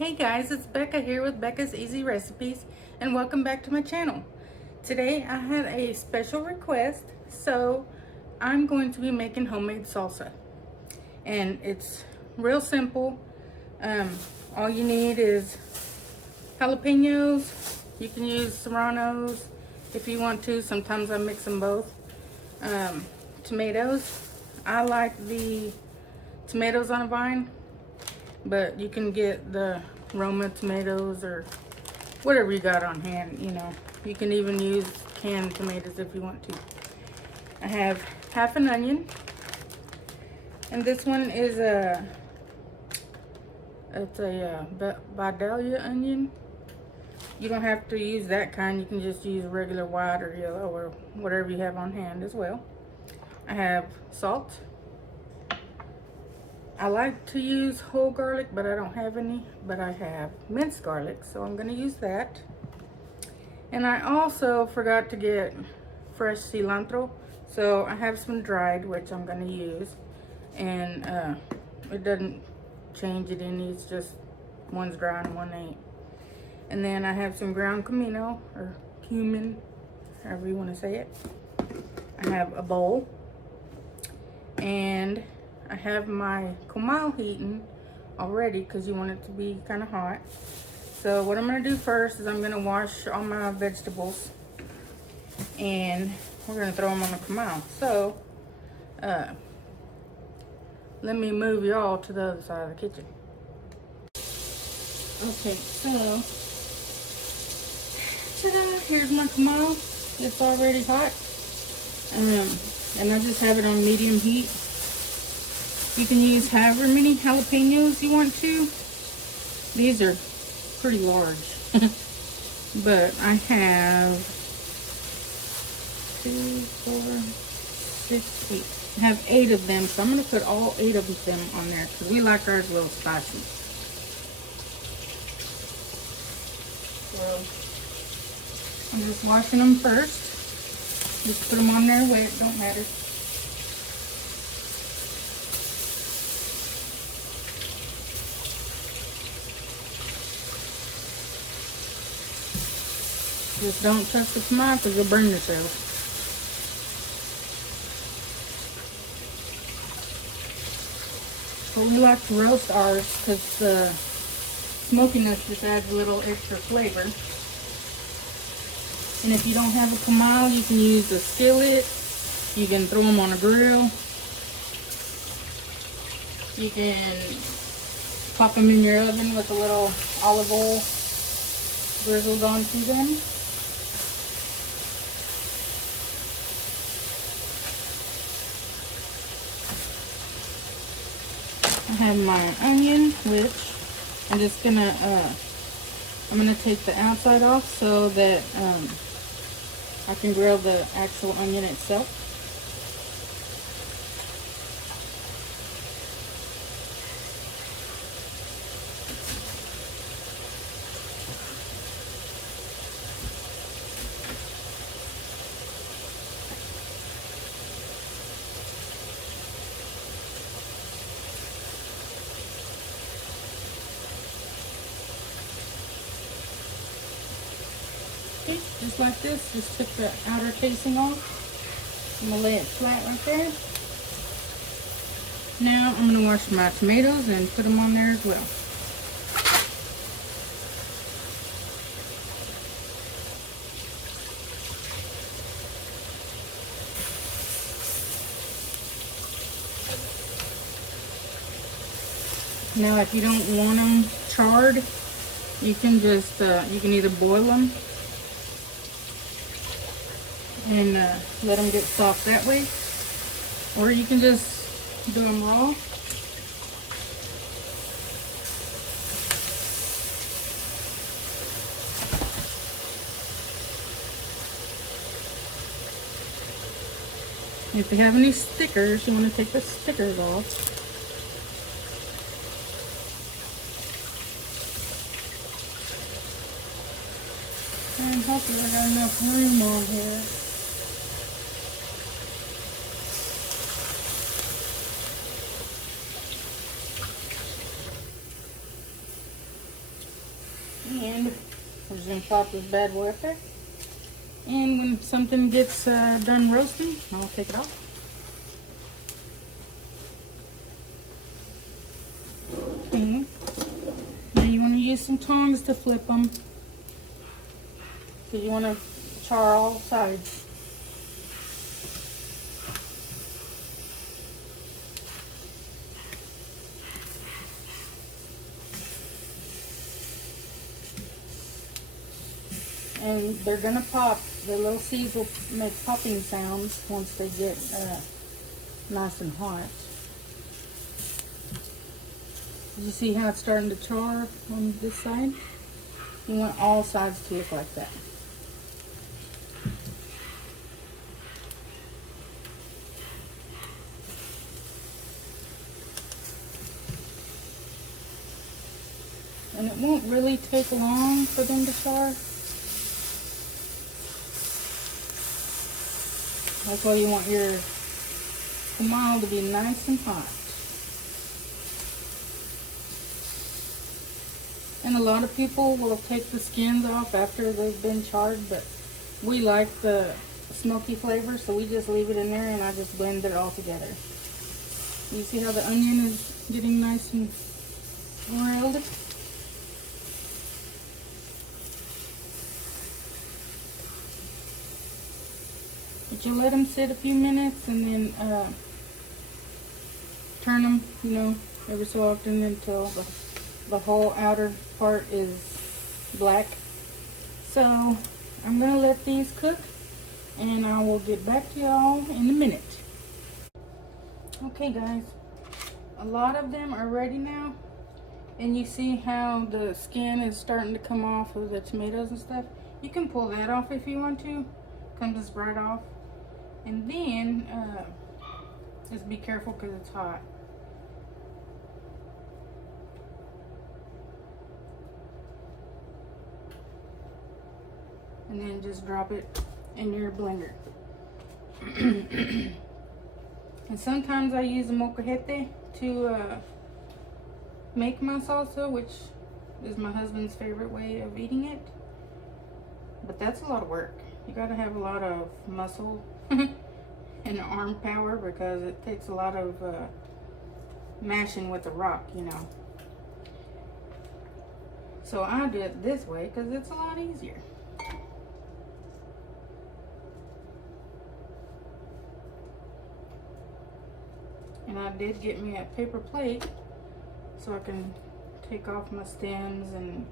Hey guys, it's Becca here with Becca's Easy Recipes, and welcome back to my channel. Today I had a special request, so I'm going to be making homemade salsa. And it's real simple. All you need is jalapenos. You can use serranos if you want to. Sometimes I mix them both. Tomatoes. I like the tomatoes on a vine, but you can get the Roma tomatoes or whatever you got on hand, you know. You can even use canned tomatoes if you want to. I have half an onion, and this one is it's a Vidalia onion. You don't have to use that kind. You can just use regular white or yellow or whatever you have on hand as well. I have salt. I like to use whole garlic, but I don't have any. But I have minced garlic, so I'm going to use that. And I also forgot to get fresh cilantro, so I have some dried, which I'm going to use. And it doesn't change it any. It's just one's dry and one ain't. And then I have some ground comino, or cumin, however you want to say it. I have a bowl. And I have my comal heating already because you want it to be kind of hot. So what I'm going to do first is I'm going to wash all my vegetables and we're going to throw them on the comal. So let me move y'all to the other side of the kitchen. Okay, so ta-da, here's my comal. It's already hot. And I just have it on medium heat. You can use however many jalapenos you want to. These are pretty large. But I have 2, 4, 6, 8. I have 8 of them, so I'm going to put all 8 of them on there because we like ours a little spicy. So I'm just washing them first. Just put them on there wet, don't matter. Just don't touch the comal because you'll burn yourself. But we like to roast ours because the smokiness just adds a little extra flavor. And if you don't have a comal, you can use a skillet. You can throw them on a grill. You can pop them in your oven with a little olive oil drizzled onto them. I have my onion, which I'm just gonna I'm gonna take the outside off so that I can grill the actual onion itself. Okay, just like this, just took the outer casing off. I'm gonna lay it flat right there. Now I'm gonna wash my tomatoes and put them on there as well. Now if you don't want them charred, you can just, you can either boil them and let them get soft that way, or you can just do them raw. If you have any stickers, you want to take the stickers off. And hopefully I got enough room on here. gonna pop this bad boy up there. And when something gets done roasting, I'll take it off. Okay. Now you want to use some tongs to flip them, because you want to char all sides. And they're gonna pop. The little seeds will make popping sounds once they get nice and hot. Did you see how it's starting to char on this side? You want all sides to look like that. And it won't really take long for them to char. That's why you want your tamal to be nice and hot. And a lot of people will take the skins off after they've been charred, but we like the smoky flavor, so we just leave it in there and I just blend it all together. You see how the onion is getting nice and grilled? But you let them sit a few minutes and then turn them, you know, every so often until the whole outer part is black. So I'm gonna let these cook and I will get back to y'all in a minute. Okay guys, a lot of them are ready now, and you see how the skin is starting to come off of the tomatoes and stuff. You can pull that off if you want to. Comes just right off. And then just be careful because it's hot. And then just drop it in your blender. And sometimes I use a molcajete to make my salsa, which is my husband's favorite way of eating it. But that's a lot of work. You gotta have a lot of muscle and arm power, because it takes a lot of mashing with a rock, you know. So I do it this way because it's a lot easier. And I did get me a paper plate so I can take off my stems and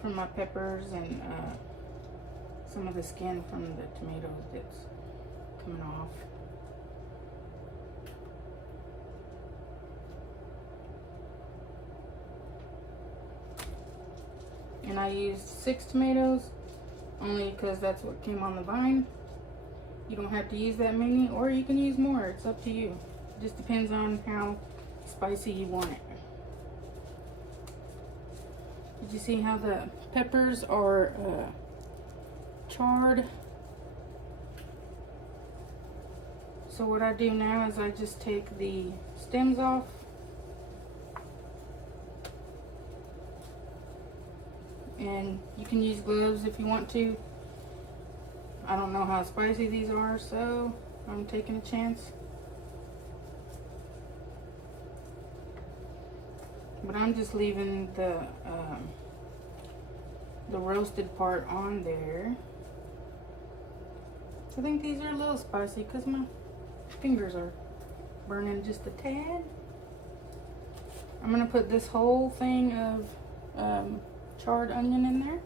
from my peppers and some of the skin from the tomatoes that's coming off. And I used 6 tomatoes only because that's what came on the vine. You don't have to use that many, or you can use more. It's up to you. It just depends on how spicy you want it. Did you see how the peppers are charred? So what I do now is I just take the stems off. And you can use gloves if you want to. I don't know how spicy these are, so I'm taking a chance. But I'm just leaving the roasted part on there. I think these are a little spicy because my fingers are burning just a tad. I'm gonna put this whole thing of charred onion in there.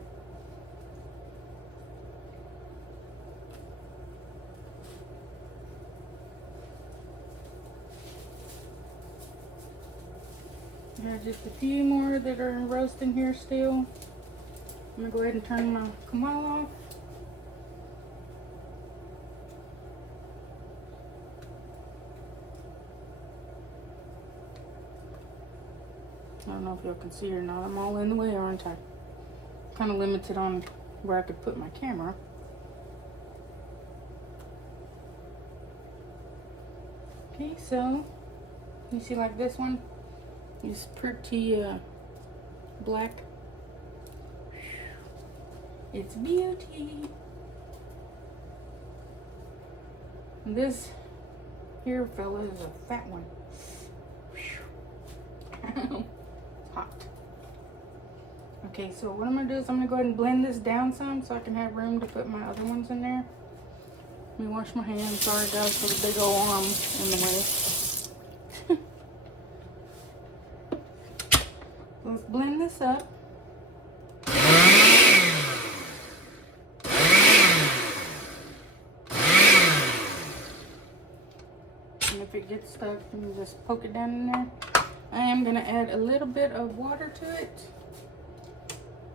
There are just a few more that are roasting here still. I'm gonna go ahead and turn my camal off. I don't know if y'all can see or not. I'm all in the way, aren't I? Kind of limited on where I could put my camera. Okay, so you see, like this one is pretty black. It's beauty. And this here fella is a fat one. It's hot. Okay, so what I'm gonna do is I'm gonna go ahead and blend this down some so I can have room to put my other ones in there. Let me wash my hands. Sorry guys for the big old arm in the way. Let's blend this up. And if it gets stuck, you can just poke it down in there. I am gonna add a little bit of water to it,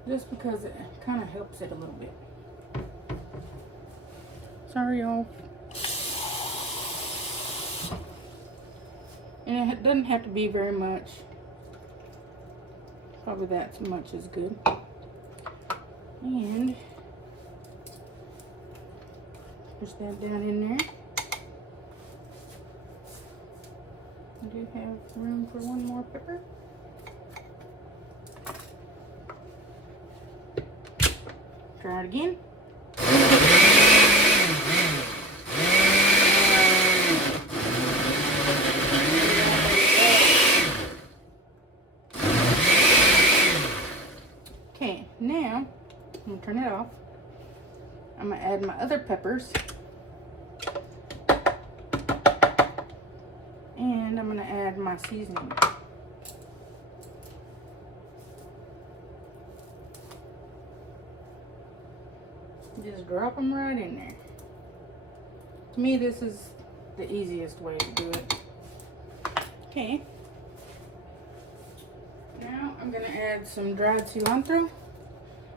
just because it kind of helps it a little bit. Sorry, y'all. And it doesn't have to be very much. Probably that much is good. And push that down in there. I do have room for one more pepper. Try it again. Okay, now I'm gonna turn it off. I'm gonna add my other peppers. And I'm gonna add my seasoning. Just drop them right in there. To me, this is the easiest way to do it. Okay. Now I'm gonna add some dried cilantro.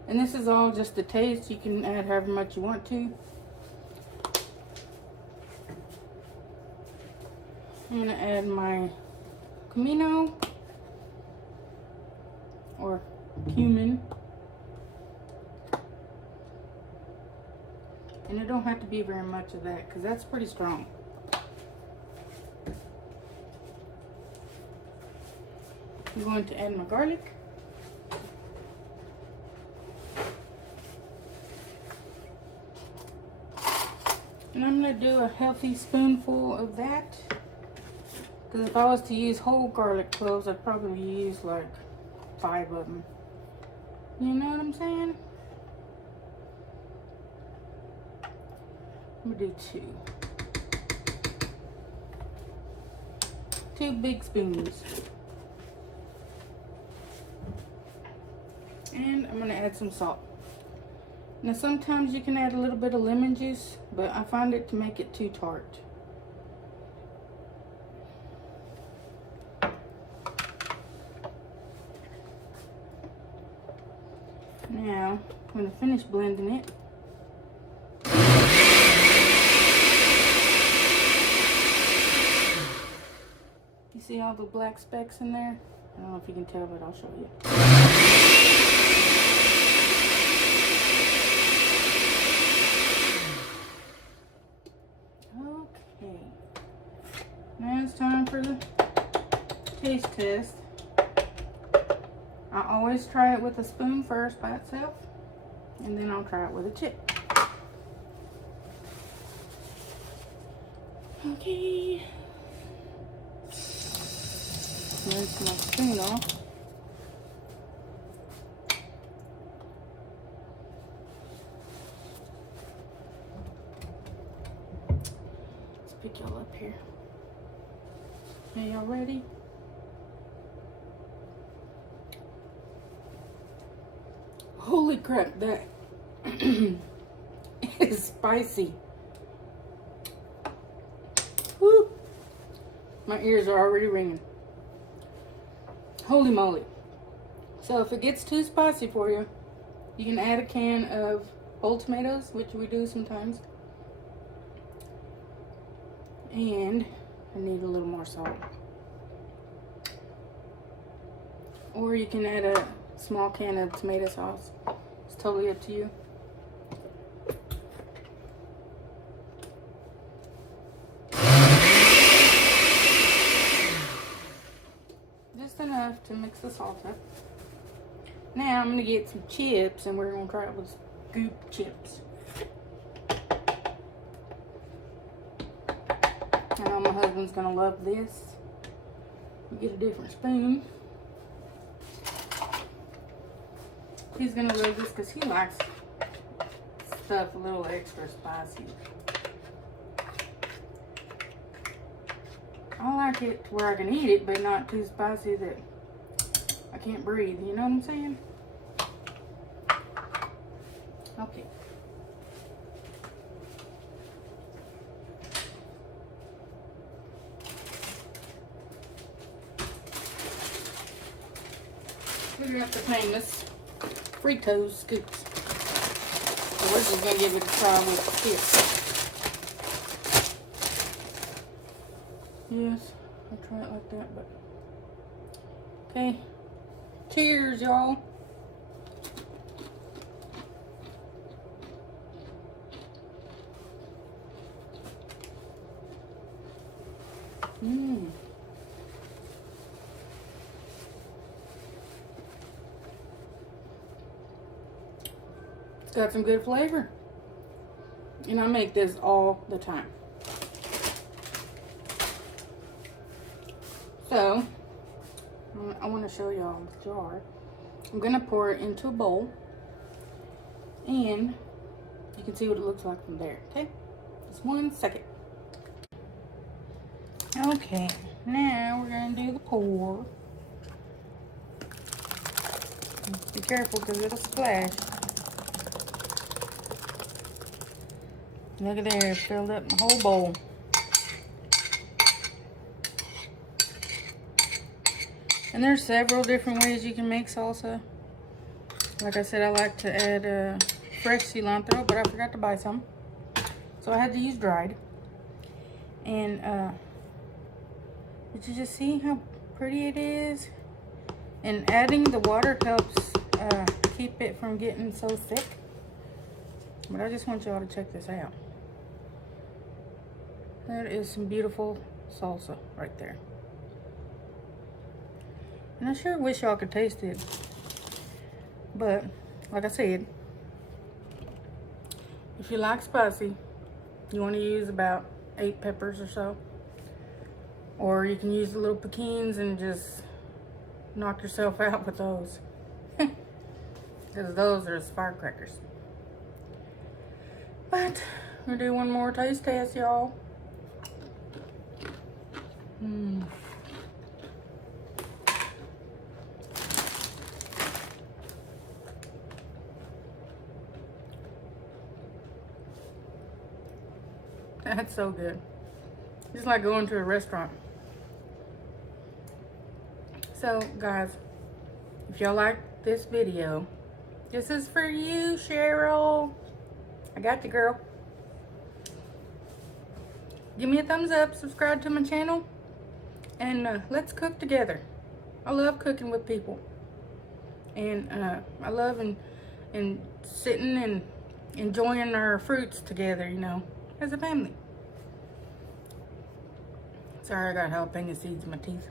And this is all just the taste. You can add however much you want to. I'm gonna add my comino or cumin. And it don't have to be very much of that because that's pretty strong. I'm going to add my garlic. And I'm going to do a healthy spoonful of that. Because if I was to use whole garlic cloves, I'd probably use like 5 of them. You know what I'm saying? I'm going to do 2. 2 big spoons. And I'm going to add some salt. Now sometimes you can add a little bit of lemon juice, but I find it to make it too tart. Now I'm going to finish blending it. You see all the black specks in there? I don't know if you can tell, but I'll show you. Okay. Now it's time for the taste test. I always try it with a spoon first by itself, and then I'll try it with a chip. Okay. Rinse my spoon off. Let's pick y'all up here. Are y'all ready? Holy crap, that is spicy. Woo! My ears are already ringing. Holy moly. So if it gets too spicy for you, you can add a can of whole tomatoes, which we do sometimes. And I need a little more salt. Or you can add a small can of tomato sauce. It's totally up to you. Just enough to mix the salt up. Now I'm going to get some chips and we're going to try it with scoop chips. I know my husband's gonna love this. You get a different spoon. He's gonna love this because he likes stuff a little extra spicy. I like it to where I can eat it, but not too spicy that I can't breathe. You know what I'm saying? Okay. We're gonna have to famous Fritos scoops. So we're just gonna give it a try with the chips. Yes, I'll try it like that, but okay. Cheers, y'all. Mmm. It's got some good flavor. And I make this all the time. So, I want to show y'all the jar. I'm going to pour it into a bowl. And you can see what it looks like from there. Okay? Just 1 second. Okay, now we're going to do the pour. Be careful because it'll splash. Look at there, it filled up my whole bowl. And there's several different ways you can make salsa. Like I said, I like to add fresh cilantro, but I forgot to buy some. So I had to use dried. And did you just see how pretty it is? And adding the water helps keep it from getting so thick. But I just want y'all to check this out. That is some beautiful salsa right there. And I sure wish y'all could taste it. But, like I said, if you like spicy, you want to use about 8 peppers or so. Or you can use the little pecans and just knock yourself out with those. Because those are firecrackers. But, we'll do one more taste test, y'all. That's so good. Just like going to a restaurant. So, guys, if y'all like this video, this is for you, Cheryl. I got you, girl. Give me a thumbs up, subscribe to my channel, and let's cook together. I love cooking with people. And I love and sitting and enjoying our fruits together, you know, as a family. Sorry, I got jalapeno seeds in my teeth.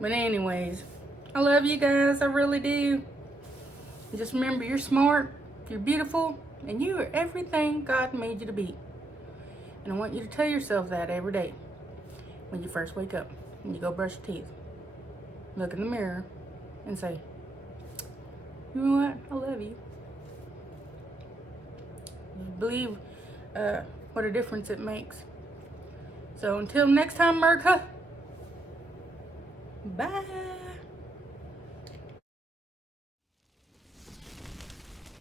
But anyways, I love you guys, I really do. And just remember, you're smart, you're beautiful, and you are everything God made you to be. And I want you to tell yourself that every day when you first wake up, when you go brush your teeth. Look in the mirror and say, you know what, I love you. Believe what a difference it makes. So until next time, America, bye.